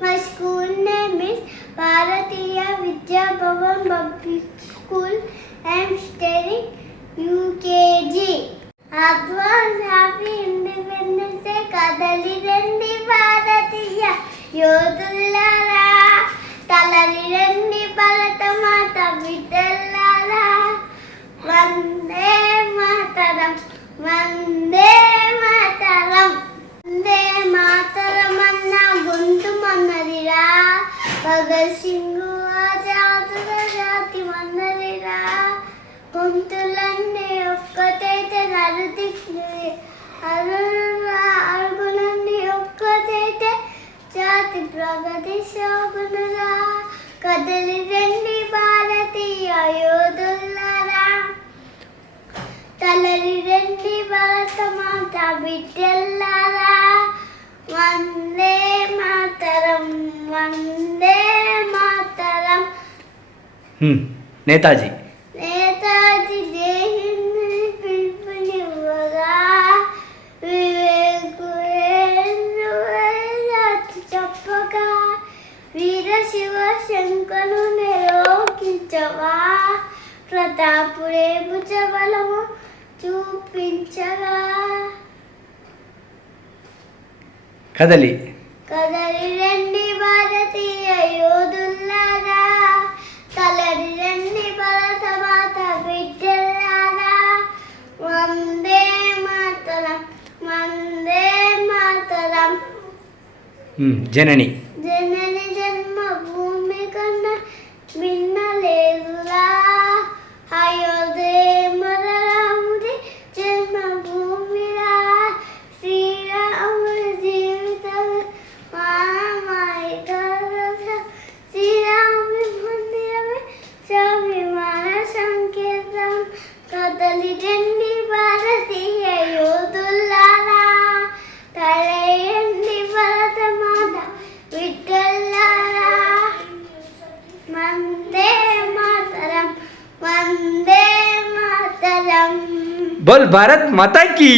My school name is Bharatiya Vidya Bhavan Public School. I am studying UKG. Advance Happy Independence Day Kadali Rendi Bharatiya Yodulara Talali Rendi Bharata Mata Vidallara Vande Mataram Vande Mataram Vande Mataram Anna Guntu Mannadira Bhagat Singh Ajadura Jati Mannadira గొంతులన్నీ ఒక్కటైతే నరుదిక్కులే అరుగులన్నీ ఒక్కటైతే జాతి ప్రగతి శోభనులా కదలి రండి భారతీయ యోధులారా తలరి రండి భారత మాత బిడ్డలారా వందే మాతరం వందే మాతరం. నేతాజీ నేతాజీ జై హింద్ పిలుపునివ్వగా వివేకుడు చెప్పగా వీర శివ శంకను నిరోకించగా ప్రతాపుడే భుజబలము చూపించగా కదలి కదలి రండి భారతీయ యోధులారా తలరి రండి భరత మాత బిడ్డలారా వందే మాతరం వందే మాతరం. జనని జనని జన్మ భూమి కన్నా భిన్న లేదురా అయోధ్య మరరాముడి జన్మ భూమిరా శ్రీరాముడి జీవితం మానమాయి శ్రీరాముడి మందిరమే స్వాభిమాన సంకేతం కదలి రండి భారతీయ యోధులారా తలయండి భరత మాత విఠలారా వందే మాతరం వందే మాతరం. బోల్ భారత్ మాతా కీ.